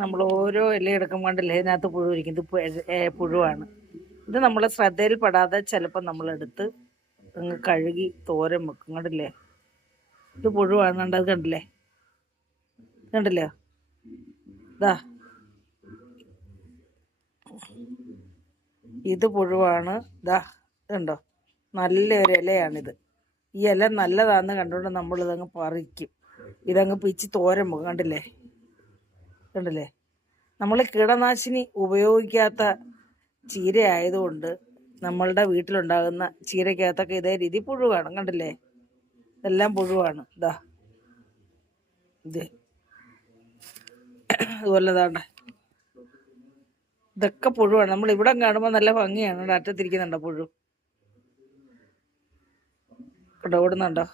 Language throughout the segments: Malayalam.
നമ്മൾ ഓരോ ഇല എടുക്കുമ്പോൾ കണ്ടില്ലേ ഇതിനകത്ത് പുഴു ഇത് പുഴുവാണ്. ഇത് നമ്മളെ ശ്രദ്ധയിൽ പെടാതെ ചിലപ്പോൾ നമ്മളെടുത്ത് അങ്ങ് കഴുകി തോരൻ വെക്കും. കണ്ടില്ലേ? ഇത് പുഴുവാണ്. കണ്ടത് അത് കണ്ടില്ലേ? കണ്ടില്ലേ? ഇതാ ഇത് പുഴുവാണ്. ഇതാ ഇതുണ്ടോ നല്ലൊരു ഇലയാണിത്. ഈ ഇല നല്ലതാന്ന് കണ്ടുകൊണ്ട് നമ്മളിതങ്ങ് പറിക്കും. ഇതങ്ങ് പിച്ച് തോരൻ വെക്കും. കണ്ടില്ലേ? കണ്ടില്ലേ നമ്മൾ കീടനാശിനി ഉപയോഗിക്കാത്ത ചീര ആയതുകൊണ്ട് നമ്മളുടെ വീട്ടിലുണ്ടാകുന്ന ചീരക്കകത്തൊക്കെ ഇതേ രീതി പുഴുവാണ്. കണ്ടില്ലേ? ഇതെല്ലാം പുഴുവാണ്. ഇതാ ഇത്. അതുപോലെ താണ്ട ഇതൊക്കെ പുഴുവാണ്. നമ്മൾ ഇവിടെ കാണുമ്പോൾ നല്ല ഭംഗിയാണ്. അറ്റത്തിരിക്കുന്നുണ്ടോ പുഴു? കണ്ടോ? ഓടുന്നുണ്ടോ?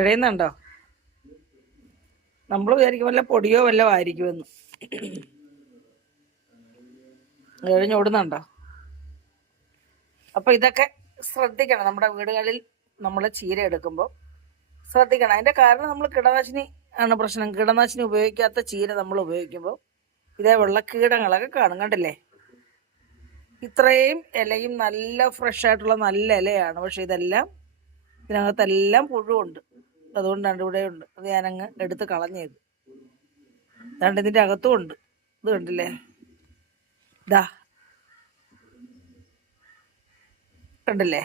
ഇഴയുന്നുണ്ടോ നമ്മൾ വിചാരിക്കും വല്ല പൊടിയോ വല്ല ആയിരിക്കുമെന്ന് ഇഴഞ്ഞ് ഓടുന്നുണ്ടോ അപ്പൊ ഇതൊക്കെ ശ്രദ്ധിക്കണം. നമ്മുടെ വീടുകളിൽ നമ്മൾ ചീര എടുക്കുമ്പോൾ ശ്രദ്ധിക്കണം. അതിന്റെ കാരണം നമ്മൾ കീടനാശിനി ആണ് പ്രശ്നം. കീടനാശിനി ഉപയോഗിക്കാത്ത ചീര നമ്മൾ ഉപയോഗിക്കുമ്പോൾ ഇതേ വെള്ളക്കീടങ്ങളൊക്കെ കാണും. കണ്ടില്ലേ? ഇത്രയും ഇലയും നല്ല ഫ്രഷ് ആയിട്ടുള്ള നല്ല ഇലയാണ്. പക്ഷെ ഇതെല്ലാം ഇതിനകത്തെല്ലാം പുഴുവുണ്ട്. അതുകൊണ്ടാണ് ഇവിടെ ഉണ്ട്. അത് ഞാനങ്ങ് എടുത്ത് കളഞ്ഞത് അതുകൊണ്ട് ഇതിന്റെ അകത്തും ഉണ്ട്. ഇത് കണ്ടില്ലേ? ഇതാ കണ്ടില്ലേ?